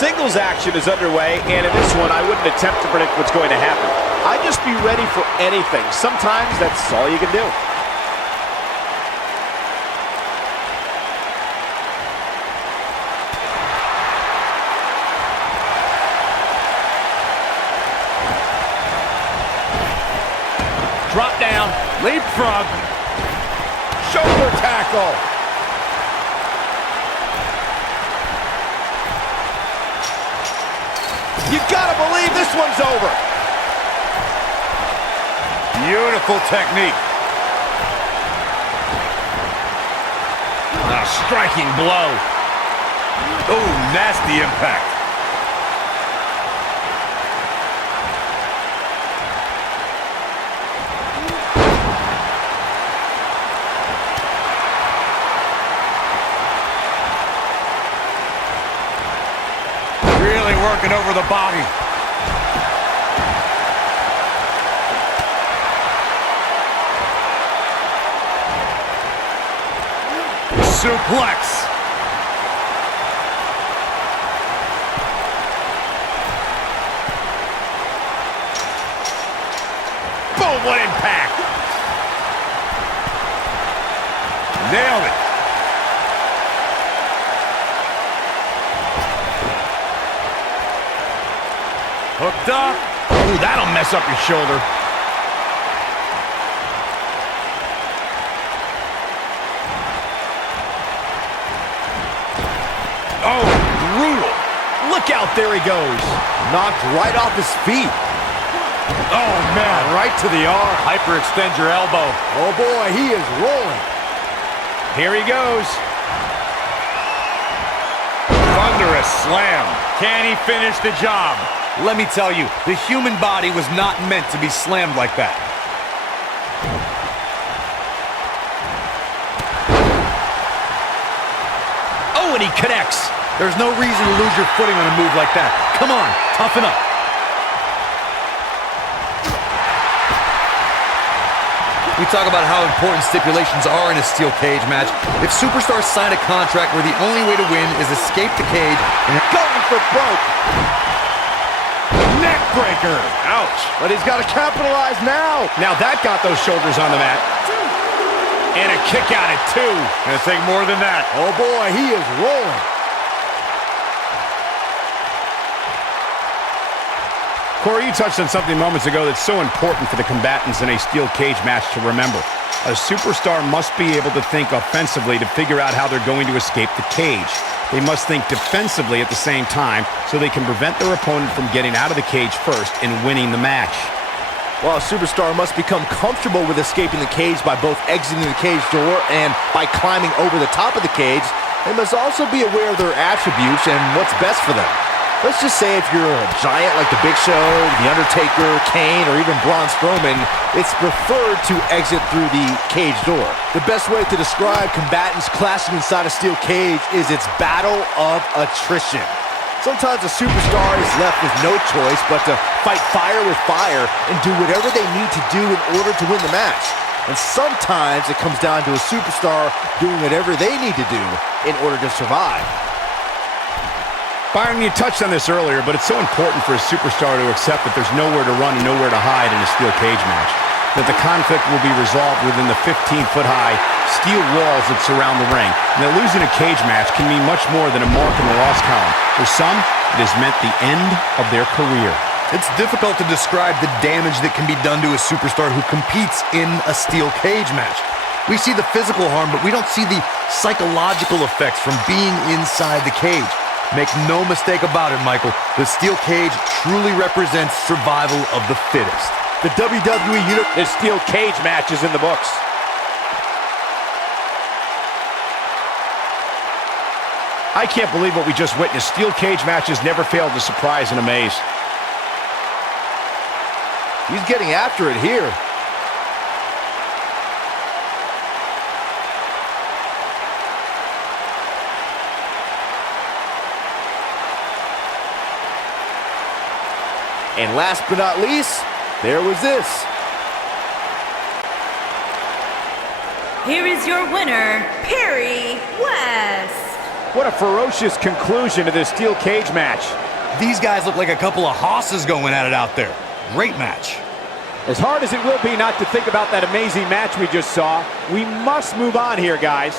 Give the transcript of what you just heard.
singles action is underway, and in this one, I wouldn't attempt to predict what's going to happen. I'd just be ready for anything. Sometimes that's all you can do. Drop down, leapfrog, shoulder tackle. You gotta believe this one's over. Beautiful technique. A striking blow. Oh, nasty impact. Really working over the body. Suplex. Boom, what impact. Nailed it. Hooked up. Ooh, that'll mess up your shoulder. Oh, brutal. Look out, there he goes. Knocked right off his feet. Oh, man, right to the arm. Hyperextend your elbow. Oh, boy, he is rolling. Here he goes. Thunderous slam. Can he finish the job? Let me tell you, the human body was not meant to be slammed like that. Oh, and he connects. There's no reason to lose your footing on a move like that. Come on, toughen up. We talk about how important stipulations are in a steel cage match. If superstars sign a contract where the only way to win is escape the cage and Going for broke. neck breaker. Ouch. But he's got to capitalize now. Now that got those shoulders on the mat. And a kick out at 2. Gonna take more than that. Oh, boy, he is rolling. Corey, you touched on something moments ago that's so important for the combatants in a steel cage match to remember. A superstar must be able to think offensively to figure out how they're going to escape the cage. They must think defensively at the same time so they can prevent their opponent from getting out of the cage first and winning the match. Well, a superstar must become comfortable with escaping the cage by both exiting the cage door and by climbing over the top of the cage. They must also be aware of their attributes and what's best for them. Let's just say if you're a giant like The Big Show, The Undertaker, Kane, or even Braun Strowman, it's preferred to exit through the cage door. The best way to describe combatants clashing inside a steel cage is its battle of attrition. Sometimes a superstar is left with no choice but to fight fire with fire and do whatever they need to do in order to win the match. And sometimes it comes down to a superstar doing whatever they need to do in order to survive. Byron, you touched on this earlier, but it's so important for a superstar to accept that there's nowhere to run and nowhere to hide in a steel cage match. That the conflict will be resolved within the 15-foot-high steel walls that surround the ring. And that losing a cage match can mean much more than a mark in the loss column. For some, it has meant the end of their career. It's difficult to describe the damage that can be done to a superstar who competes in a steel cage match. We see the physical harm, but we don't see the psychological effects from being inside the cage. Make no mistake about it, Michael. The steel cage truly represents survival of the fittest. The WWE Universe steel cage match is in the books. I can't believe what we just witnessed. Steel cage matches never fail to surprise and amaze. He's getting after it here. And last but not least, there was this. Here is your winner, Pennywise. What a ferocious conclusion to this steel cage match. These guys look like a couple of hosses going at it out there. Great match. As hard as it will be not to think about that amazing match we just saw, we must move on here, guys.